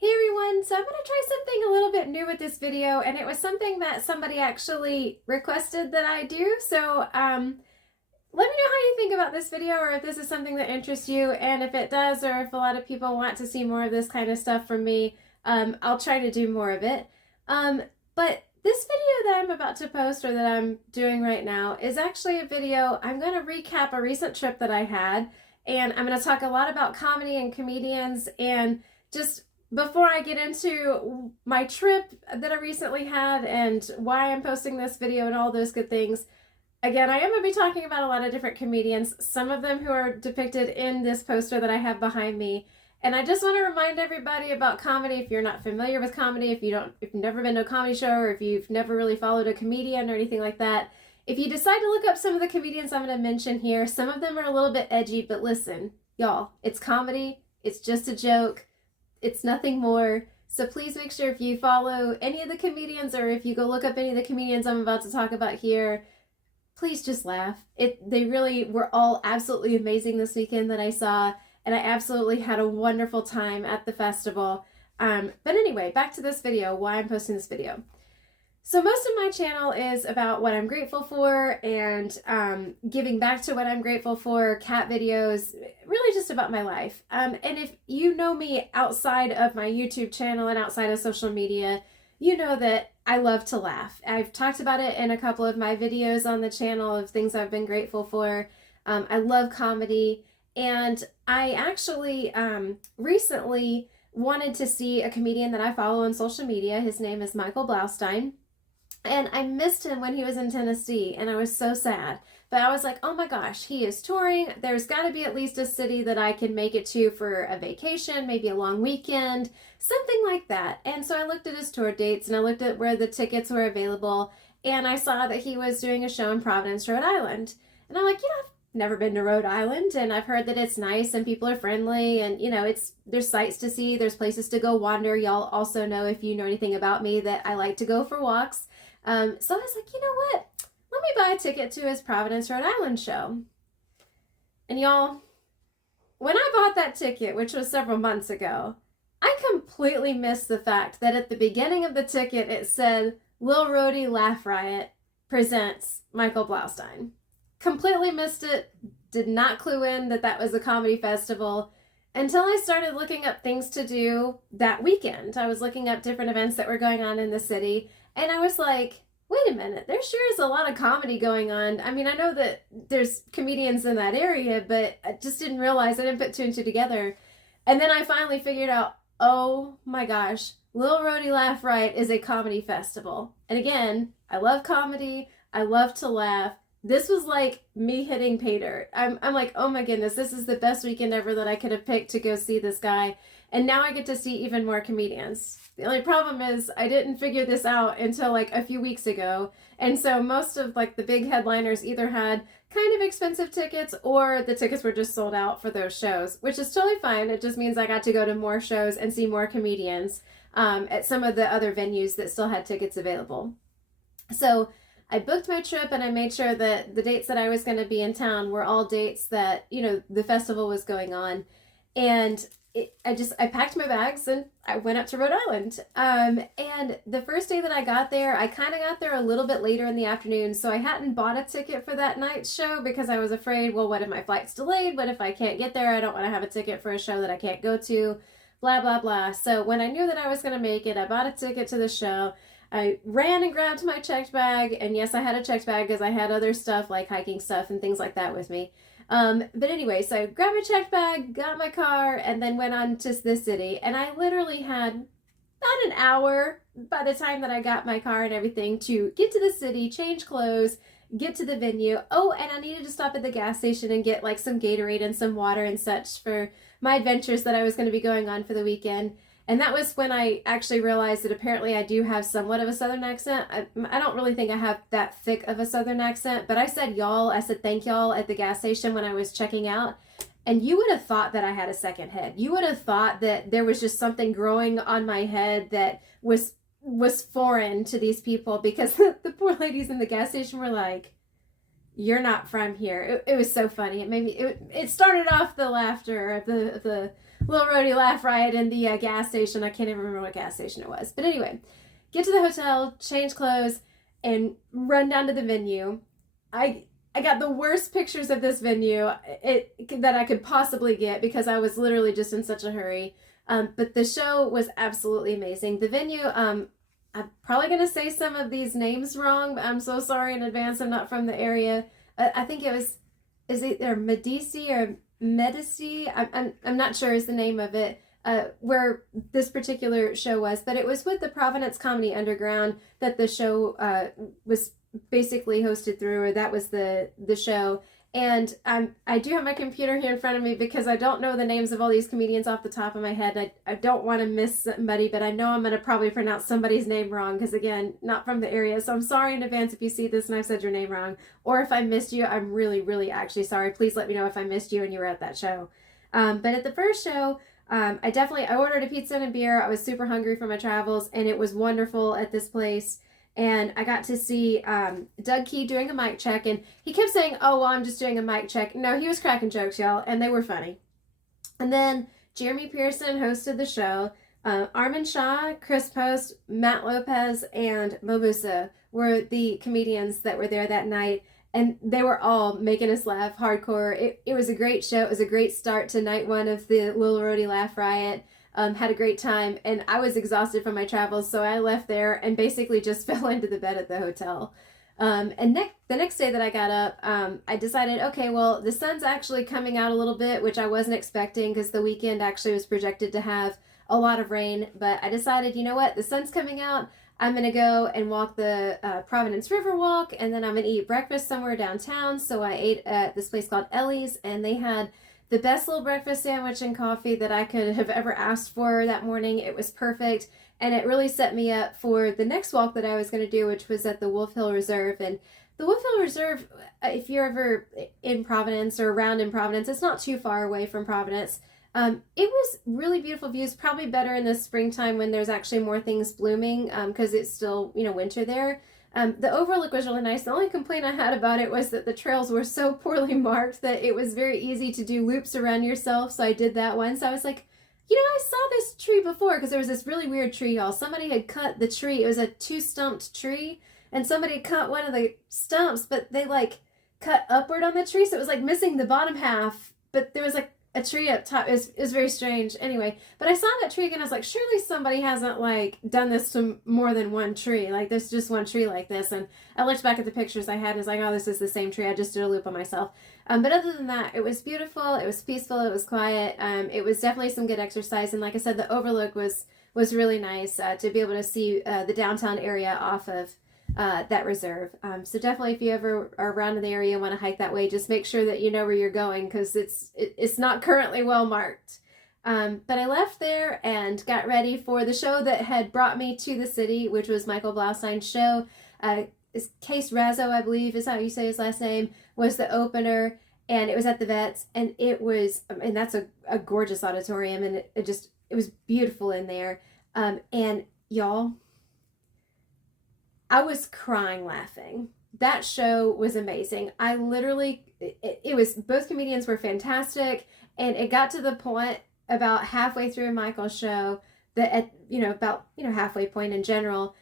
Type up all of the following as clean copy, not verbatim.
Hey everyone, so I'm going to try something a little bit new with this video, and it was something that somebody actually requested that I do, so let me know how you think about this video, or if this is something that interests you, and if it does, or if a lot of people want to see more of this kind of stuff from me, I'll try to do more of it. But this video that I'm about to post, or that I'm doing right now, is actually a video. I'm going to recap a recent trip that I had, and I'm going to talk a lot about comedy and comedians, and just before I get into my trip that I recently had and why I'm posting this video and all those good things, again, I am going to be talking about a lot of different comedians, some of them who are depicted in this poster that I have behind me. And I just want to remind everybody about comedy. If you're not familiar with comedy, if you've never been to a comedy show, or if you've never really followed a comedian or anything like that, if you decide to look up some of the comedians I'm going to mention here, some of them are a little bit edgy, but listen, y'all, it's comedy. It's just a joke. It's nothing more. So please make sure if you follow any of the comedians, or if you go look up any of the comedians I'm about to talk about here, please just laugh. They really were all absolutely amazing this weekend that I saw, and I absolutely had a wonderful time at the festival. But anyway, back to this video, why I'm posting this video. So most of my channel is about what I'm grateful for, and giving back to what I'm grateful for, cat videos, really just about my life. And if you know me outside of my YouTube channel and outside of social media, you know that I love to laugh. I've talked about it in a couple of my videos on the channel of things I've been grateful for. I love comedy, and I actually recently wanted to see a comedian that I follow on social media. His name is Blaustein. And I missed him when he was in Tennessee, and I was so sad. But I was like, oh my gosh, he is touring. There's got to be at least a city that I can make it to for a vacation, maybe a long weekend, something like that. And so I looked at his tour dates, and I looked at where the tickets were available, and I saw that he was doing a show in Providence, Rhode Island. And I'm like, I've never been to Rhode Island, and I've heard that it's nice and people are friendly, and there's sights to see, there's places to go wander. Y'all also know, if you know anything about me, that I like to go for walks. So I was like, you know what? Let me buy a ticket to his Providence, Rhode Island show. And y'all, when I bought that ticket, which was several months ago, I completely missed the fact that at the beginning of the ticket it said, Lil Rhody Laugh Riot presents Blaustein. Completely missed it, did not clue in that that was a comedy festival until I started looking up things to do that weekend. I was looking up different events that were going on in the city, and I was like, wait a minute, there sure is a lot of comedy going on. I mean, I know that there's comedians in that area, but I just didn't realize, I didn't put two and two together. And then I finally figured out, oh my gosh, Lil Rhody Laugh Riot is a comedy festival. And again, I love comedy, I love to laugh. This was like me hitting pay dirt. I'm like, oh my goodness, this is the best weekend ever that I could have picked to go see this guy. And now I get to see even more comedians. The only problem is I didn't figure this out until like a few weeks ago. And so most of like the big headliners either had kind of expensive tickets, or the tickets were just sold out for those shows, which is totally fine. It just means I got to go to more shows and see more comedians at some of the other venues that still had tickets available. So I booked my trip, and I made sure that the dates that I was going to be in town were all dates that, the festival was going on. And I packed my bags and I went up to Rhode Island. And the first day that I got there, I kind of got there a little bit later in the afternoon. So I hadn't bought a ticket for that night's show because I was afraid, well, what if my flight's delayed? What if I can't get there? I don't want to have a ticket for a show that I can't go to, blah, blah, blah. So when I knew that I was going to make it, I bought a ticket to the show. I ran and grabbed my checked bag, and yes, I had a checked bag because I had other stuff like hiking stuff and things like that with me. But anyway, so I grabbed my checked bag, got my car, and then went on to the city. And I literally had about an hour by the time that I got my car and everything to get to the city, change clothes, get to the venue. Oh, and I needed to stop at the gas station and get like some Gatorade and some water and such for my adventures that I was going to be going on for the weekend. And that was when I actually realized that apparently I do have somewhat of a Southern accent. I don't really think I have that thick of a Southern accent, but I said y'all, I said thank y'all at the gas station when I was checking out. And you would have thought that I had a second head. You would have thought that there was just something growing on my head that was foreign to these people, because the poor ladies in the gas station were like, you're not from here. It was so funny. It made me, it started off the laughter of the Little Rhody Laugh Riot in the gas station. I can't even remember what gas station it was. But anyway, get to the hotel, change clothes, and run down to the venue. I got the worst pictures of this venue that I could possibly get because I was literally just in such a hurry. But the show was absolutely amazing. The venue, I'm probably going to say some of these names wrong, but I'm so sorry in advance. I'm not from the area. I think it was, is it either Medici or Medici? I'm not sure is the name of it, where this particular show was, but it was with the Providence Comedy Underground that the show was basically hosted through, or that was the show. And I do have my computer here in front of me because I don't know the names of all these comedians off the top of my head. I don't want to miss somebody, but I know I'm going to probably pronounce somebody's name wrong because, again, not from the area. So I'm sorry in advance if you see this and I've said your name wrong. Or if I missed you, I'm really, really actually sorry. Please let me know if I missed you and you were at that show. But at the first show, I ordered a pizza and a beer. I was super hungry for my travels, and it was wonderful at this place. And I got to see Doug Key doing a mic check, and he kept saying, oh, well, I'm just doing a mic check. No, he was cracking jokes, y'all, and they were funny. And then Jeremy Pearson hosted the show. Arman Shah, Chris Post, Matt Lopes, and Mussa were the comedians that were there that night, and they were all making us laugh hardcore. It was a great show. It was a great start to night one of the Little Rhody Laugh Riot. Had a great time, and I was exhausted from my travels, so I left there and basically just fell into the bed at the hotel. And the next day that I got up, I decided, okay, well, the sun's actually coming out a little bit, which I wasn't expecting because the weekend actually was projected to have a lot of rain, but I decided, you know what, the sun's coming out, I'm going to go and walk the Providence River Walk, and then I'm going to eat breakfast somewhere downtown. So I ate at this place called Ellie's, and they had the best little breakfast sandwich and coffee that I could have ever asked for that morning. It was perfect, and it really set me up for the next walk that I was going to do, which was at the Wolf Hill Reserve. And the Wolf Hill Reserve, if you're ever in Providence or around in Providence, it's not too far away from Providence. It was really beautiful views, probably better in the springtime when there's actually more things blooming because it's still, winter there. The overlook was really nice. The only complaint I had about it was that the trails were so poorly marked that it was very easy to do loops around yourself. So I did that once. I was like, I saw this tree before because there was this really weird tree, y'all. Somebody had cut the tree. It was a 2-stumped tree, and somebody cut one of the stumps, but they cut upward on the tree. So it was missing the bottom half, but there was a tree up top. Is very strange. Anyway, but I saw that tree again. I was like, surely somebody hasn't done this to more than one tree. There's just one tree like this. And I looked back at the pictures I had and was like, oh, this is the same tree. I just did a loop on myself. But other than that, it was beautiful. It was peaceful. It was quiet. It was definitely some good exercise. And like I said, the overlook was really nice to be able to see the downtown area off of that reserve. So definitely if you ever are around in the area and want to hike that way, just make sure that you know where you're going because it's not currently well marked. But I left there and got ready for the show that had brought me to the city, which was Michael Blaustein's show. Kase Raso, I believe is how you say his last name, was the opener, and it was at the Vets, and it was, and that's a gorgeous auditorium, and it was beautiful in there. And y'all, I was crying laughing. That show was amazing. I literally, it was, both comedians were fantastic, and it got to the point about halfway through Michael's show that at, halfway point in general,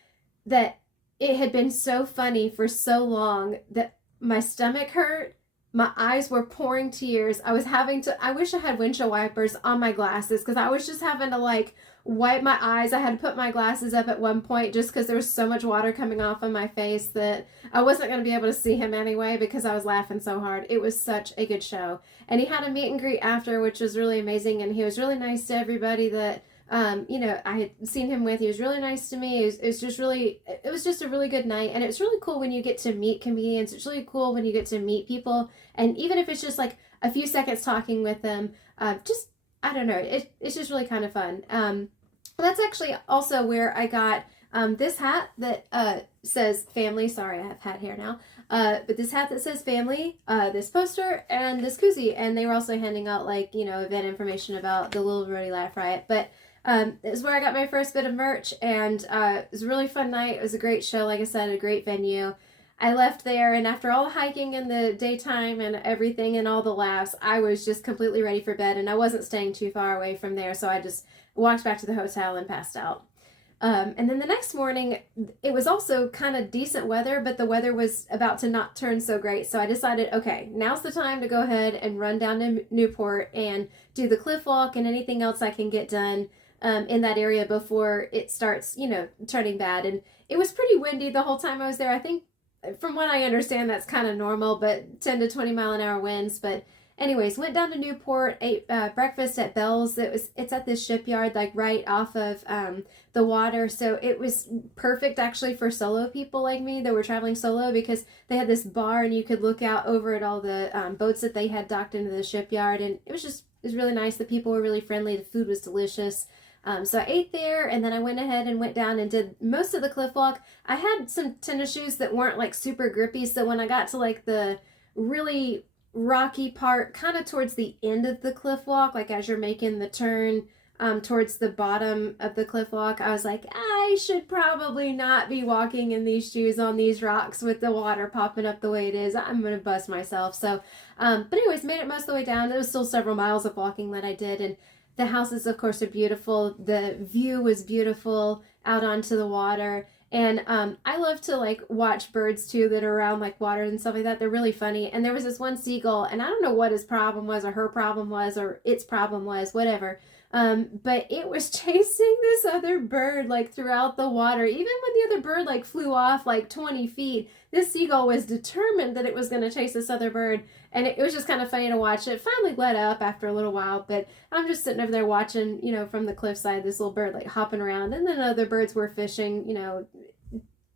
that it had been so funny for so long that my stomach hurt. My eyes were pouring tears. I wish I had windshield wipers on my glasses because I was just having to wipe my eyes. I had to put my glasses up at one point just because there was so much water coming off of my face that I wasn't going to be able to see him anyway because I was laughing so hard. It was such a good show. And he had a meet and greet after, which was really amazing. And he was really nice to everybody that, I had seen him with. He was really nice to me. It was just a really good night. And it's really cool when you get to meet comedians. It's really cool when you get to meet people. And even if it's just a few seconds talking with them, I don't know. It's just really kind of fun. That's actually also where I got this hat that says family. Sorry, I have hat hair now. But this hat that says family, this poster, and this koozie. And they were also handing out event information about the Little Rhody Laugh Riot. But this is where I got my first bit of merch, and it was a really fun night. It was a great show, like I said, a great venue. I left there, and after all the hiking in the daytime and everything and all the laughs, I was just completely ready for bed, and I wasn't staying too far away from there, so I just walked back to the hotel and passed out. And then the next morning, it was also kind of decent weather, but the weather was about to not turn so great. So I decided, okay, now's the time to go ahead and run down to Newport and do the cliff walk and anything else I can get done in that area before it starts, turning bad. And it was pretty windy the whole time I was there. I think, from what I understand, that's kind of normal, but 10 to 20 mile an hour winds. But anyways, went down to Newport, ate breakfast at Bell's. It's at this shipyard, like right off of the water. So it was perfect actually for solo people like me that were traveling solo, because they had this bar and you could look out over at all the boats that they had docked into the shipyard. And it was really nice. The people were really friendly. The food was delicious. So I ate there, and then I went ahead and went down and did most of the cliff walk. I had some tennis shoes that weren't like super grippy. So when I got to like the really rocky part, kind of towards the end of the cliff walk, like as you're making the turn towards the bottom of the cliff walk, I was like, I should probably not be walking in these shoes on these rocks with the water popping up the way it is. I'm gonna bust myself. So but anyways, made it most of the way down. There was still several miles of walking that I did, and the houses of course are beautiful. The view was beautiful out onto the water. And I love to like watch birds too that are around like water and stuff like that. They're really funny. And there was this one seagull, and I don't know what his problem was or her problem was or its problem was, whatever. But it was chasing this other bird like throughout the water. Even when the other bird like flew off like 20 feet, this seagull was determined that it was going to chase this other bird. And it was just kind of funny to watch. It finally let up after a little while, but I'm just sitting over there watching, from the cliffside, this little bird like hopping around, and then other birds were fishing,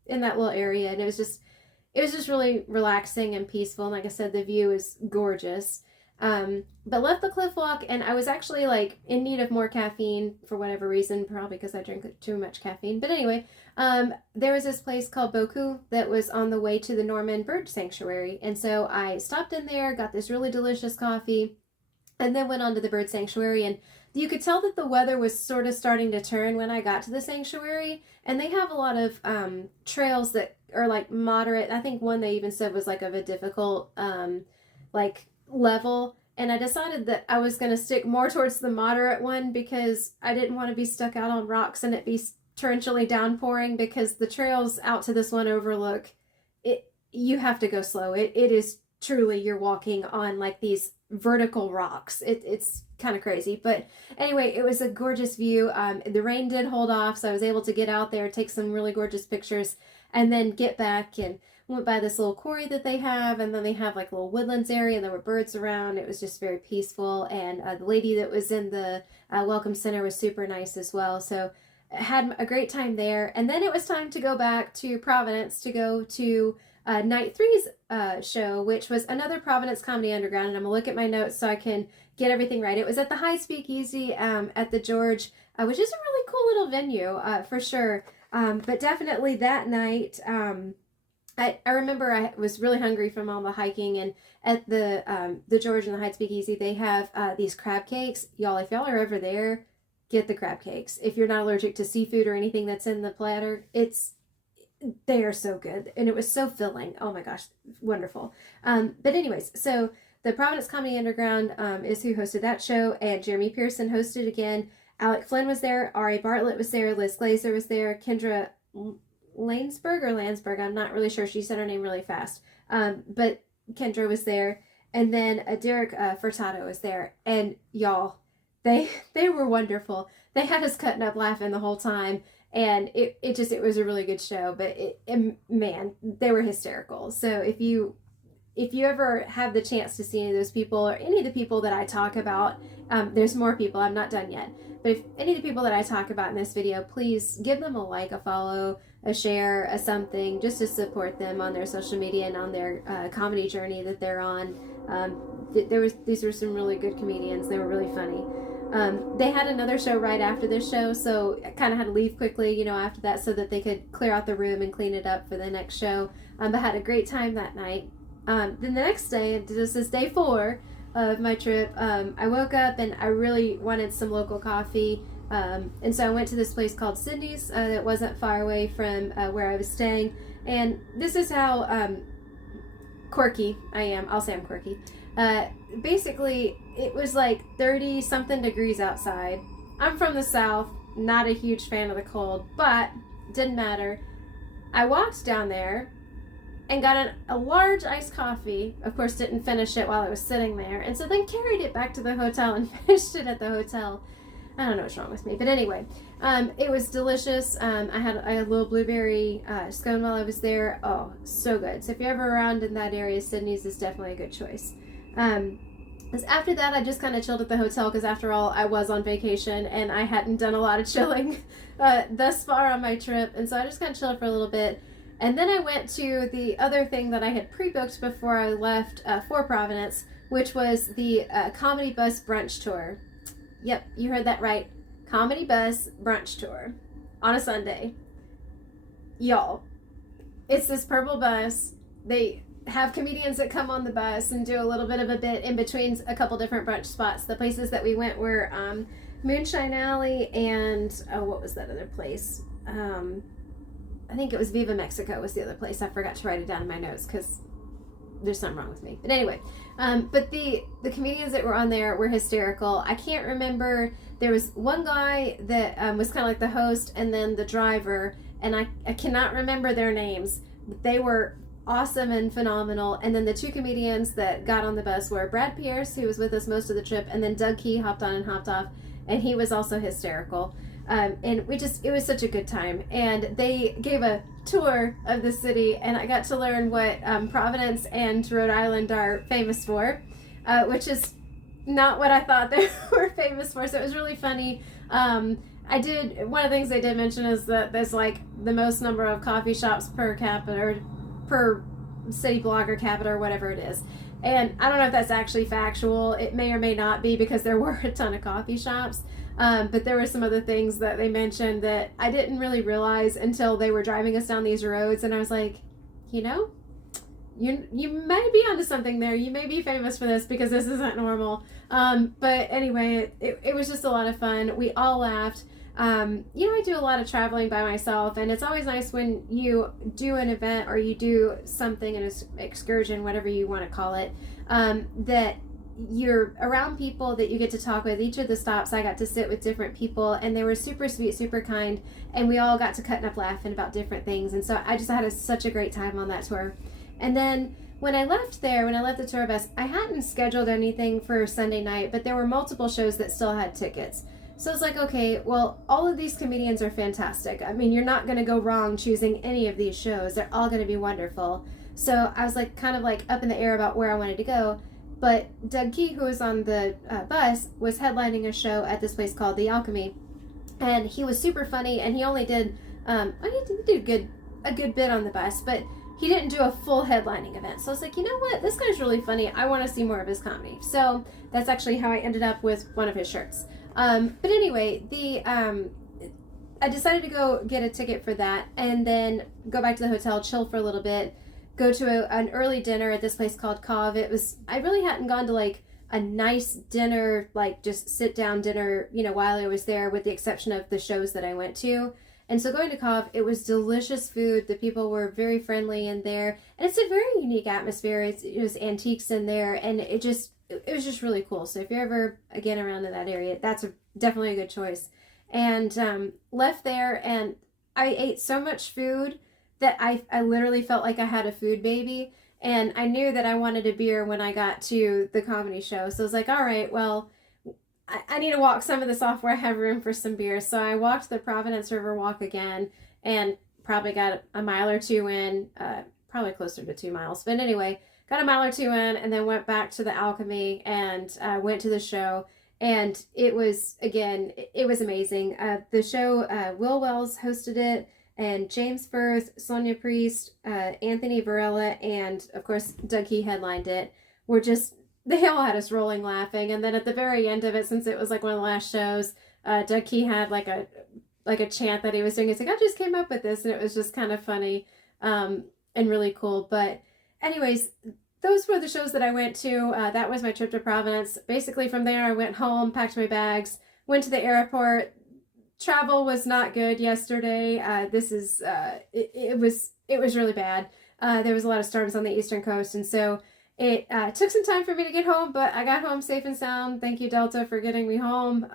in that little area. And it was just really relaxing and peaceful. And like I said, the view is gorgeous. But left the cliff walk, and I was actually like in need of more caffeine for whatever reason, probably because I drank too much caffeine. But anyway, there was this place called Beaucoup that was on the way to the Norman Bird Sanctuary. And so I stopped in there, got this really delicious coffee, and then went on to the bird sanctuary. And you could tell that the weather was sort of starting to turn when I got to the sanctuary. And they have a lot of trails that are like moderate. I think one they even said was like of a difficult level. And I decided that I was going to stick more towards the moderate one because I didn't want to be stuck out on rocks and it be torrentially downpouring, because the trails out to this one overlook, you have to go slow. It is truly, you're walking on like these vertical rocks. It's kind of crazy. But anyway, it was a gorgeous view. The rain did hold off, so I was able to get out there, take some really gorgeous pictures, and then get back and went by this little quarry that they have, and then they have like a little woodlands area, and there were birds around. It was just very peaceful, and the lady that was in the welcome center was super nice as well. So I had a great time there. And then it was time to go back to Providence to go to night three's show, which was another Providence Comedy Underground. And I'm gonna look at my notes so I can get everything right. It was at the Hyde Speakeasy at the George, which is a really cool little venue for sure. But definitely that night, I remember I was really hungry from all the hiking, and at the George and the Hyde Speakeasy, they have these crab cakes. Y'all, if y'all are ever there, get the crab cakes. If you're not allergic to seafood or anything that's in the platter, they are so good, and it was so filling. Oh my gosh, wonderful. But anyways, so the Providence Comedy Underground is who hosted that show, and Jeremy Pearson hosted again. Alec Flynn was there, R.A. Bartlett was there, Liz Glazer was there, Kindra Lansburg, I'm not really sure. She said her name really fast. But Kindra was there. And then Derek Furtado was there. And y'all, they were wonderful. They had us cutting up laughing the whole time. And it was a really good show. But man, they were hysterical. So if you ever have the chance to see any of those people, or any of the people that I talk about, there's more people, I'm not done yet. But if any of the people that I talk about in this video, please give them a like, a follow, a share, a something, just to support them on their social media and on their comedy journey that they're on. These were some really good comedians. They were really funny. They had another show right after this show, so I kind of had to leave quickly, after that, so that they could clear out the room and clean it up for the next show. But had a great time that night. Then the next day, this is day 4 of my trip, I woke up and I really wanted some local coffee. And so I went to this place called Sydney's that wasn't far away from where I was staying. And this is how quirky I am. I'll say I'm quirky. Basically, it was like 30 something degrees outside. I'm from the South, not a huge fan of the cold, but didn't matter. I walked down there and got a large iced coffee. Of course, didn't finish it while I was sitting there. And so then carried it back to the hotel and finished it at the hotel. I don't know what's wrong with me. But anyway, it was delicious. I had a little blueberry scone while I was there. Oh, so good. So if you're ever around in that area, Sydney's is definitely a good choice. After that, I just kind of chilled at the hotel because after all, I was on vacation and I hadn't done a lot of chilling thus far on my trip. And so I just kind of chilled for a little bit. And then I went to the other thing that I had pre-booked before I left for Providence, which was the Comedy Bus Brunch Tour. Yep, you heard that right. Comedy Bus Brunch Tour on a Sunday. Y'all, it's this purple bus. They have comedians that come on the bus and do a little bit of a bit in between a couple different brunch spots. The places that we went were Moonshine Alley and, what was that other place? I think it was Viva Mexico was the other place. I forgot to write it down in my notes because there's something wrong with me. But anyway, but the comedians that were on there were hysterical. I can't remember. There was one guy that was kind of like the host and then the driver, and I cannot remember their names. But they were awesome and phenomenal. And then the two comedians that got on the bus were Brad Pierce, who was with us most of the trip, and then Doug Key hopped on and hopped off, and he was also hysterical. And it was such a good time. And they gave a tour of the city, and I got to learn what Providence and Rhode Island are famous for, which is not what I thought they were famous for. So it was really funny. One of the things they did mention is that there's like the most number of coffee shops per capita, or per city block or capita, or whatever it is. And I don't know if that's actually factual. It may or may not be because there were a ton of coffee shops. But there were some other things that they mentioned that I didn't really realize until they were driving us down these roads. And I was like, you know, you may be onto something there. You may be famous for this because this isn't normal. But anyway, it was just a lot of fun. We all laughed. I do a lot of traveling by myself, and it's always nice when you do an event or you do something, an excursion, whatever you want to call it, that you're around people that you get to talk with. Each of the stops I got to sit with different people, and they were super sweet, super kind, and we all got to cutting up laughing about different things. And so I just had such a great time on that tour. And then when I left the tour bus, I hadn't scheduled anything for Sunday night, but there were multiple shows that still had tickets. So it's like, okay, well, all of these comedians are fantastic. I mean, you're not going to go wrong choosing any of these shows. They're all going to be wonderful. So I was like kind of like up in the air about where I wanted to go. But Doug Key, who was on the bus, was headlining a show at this place called the Alchemy. And he was super funny, and he only did, he did a good bit on the bus, but he didn't do a full headlining event. So I was like, you know what? This guy's really funny. I want to see more of his comedy. So that's actually how I ended up with one of his shirts. But anyway, I decided to go get a ticket for that and then go back to the hotel, chill for a little bit, go to an early dinner at this place called Cove. I really hadn't gone to like a nice dinner, like just sit down dinner, while I was there, with the exception of the shows that I went to. And so going to Cove, it was delicious food. The people were very friendly in there, and it's a very unique atmosphere. It was antiques in there, and it was just really cool. So if you're ever again around in that area, that's definitely a good choice. And left there, and I ate so much food that I literally felt like I had a food baby. And I knew that I wanted a beer when I got to the comedy show. So I was like, all right, well, I need to walk some of this off where I have room for some beer. So I walked the Providence River walk again and probably got a mile or two in, probably closer to 2 miles. But anyway, got a mile or two in and then went back to the Alchemy and went to the show. And it was amazing. The show, Will Wells hosted it, and James Firth, Sonya Priest, Anthony Varela, and of course Doug Key headlined it. They all had us rolling laughing. And then at the very end of it, since it was like one of the last shows, Doug Key had like a chant that he was doing. He's like, I just came up with this, and it was just kind of funny and really cool. But anyways, those were the shows that I went to. That was my trip to Providence. Basically from there I went home, packed my bags, went to the airport. travel was not good yesterday. It was really bad. There was a lot of storms on the eastern coast, and so it took some time for me to get home, but I got home safe and sound. Thank you, Delta, for getting me home.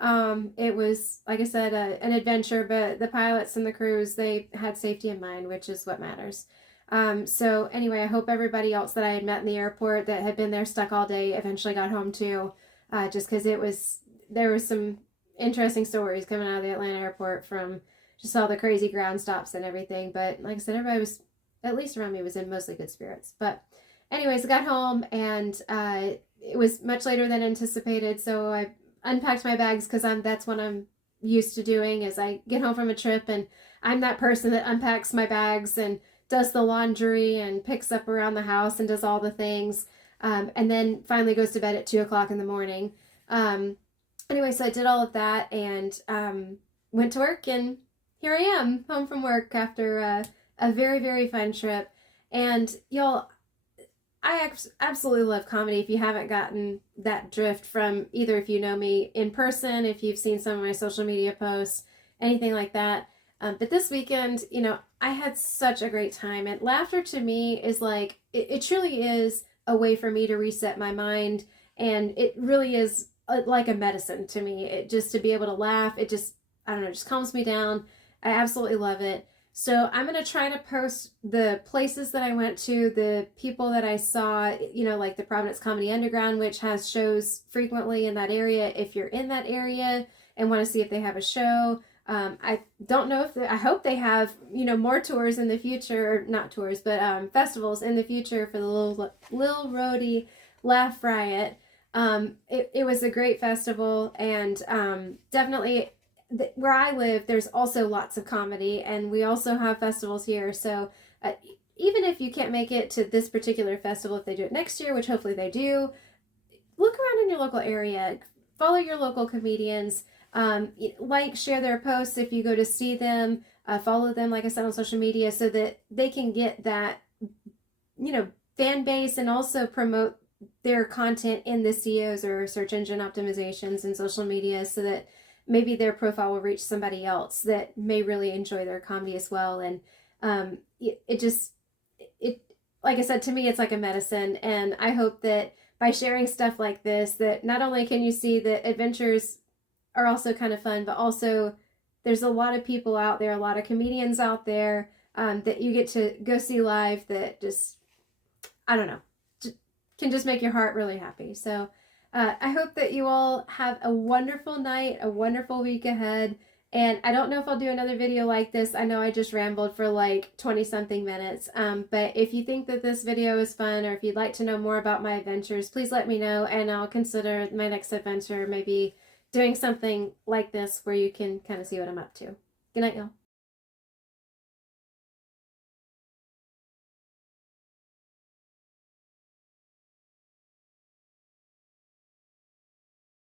It was, like I said, an adventure, but the pilots and the crews, they had safety in mind, which is what matters. So anyway, I hope everybody else that I had met in the airport that had been there stuck all day eventually got home too, just because there was some interesting stories coming out of the Atlanta airport from just all the crazy ground stops and everything. But like I said, everybody was, at least around me, was in mostly good spirits. But anyways, I got home and it was much later than anticipated, so I unpacked my bags because that's what I'm used to doing. Is I get home from a trip and I'm that person that unpacks my bags and does the laundry and picks up around the house and does all the things, and then finally goes to bed at 2 o'clock in the morning. Anyway, so I did all of that and went to work, and here I am, home from work after a very, very fun trip. And y'all, I absolutely love comedy. If you haven't gotten that drift from either, if you know me in person, if you've seen some of my social media posts, anything like that. But this weekend, you know, I had such a great time. And laughter to me is like, it truly is a way for me to reset my mind. And it really is like a medicine to me. It just to be able to laugh, it just, I don't know, just calms me down. I absolutely love it. So I'm going to try to post the places that I went to, the people that I saw, you know, like the Providence Comedy Underground, which has shows frequently in that area. If you're in that area and want to see if they have a show, I don't know if I hope they have, you know, more tours in the future, not tours, but festivals in the future for the Lil Rhody Laugh Riot. It was a great festival, and definitely where I live, there's also lots of comedy, and we also have festivals here. So even if you can't make it to this particular festival, if they do it next year, which hopefully they do, look around in your local area, follow your local comedians, share their posts if you go to see them, follow them, like I said, on social media, so that they can get that, you know, fan base, and also promote their content in the SEOs or search engine optimizations and social media, so that maybe their profile will reach somebody else that may really enjoy their comedy as well. And like I said, to me, it's like a medicine. And I hope that by sharing stuff like this, that not only can you see that adventures are also kind of fun, but also there's a lot of people out there, a lot of comedians out there that you get to go see live that just, I don't know, can just make your heart really happy. So I hope that you all have a wonderful night, a wonderful week ahead. And I don't know if I'll do another video like this. I know I just rambled for like 20 something minutes. But if you think that this video is fun, or if you'd like to know more about my adventures, please let me know, and I'll consider my next adventure maybe doing something like this where you can kind of see what I'm up to. Good night, y'all.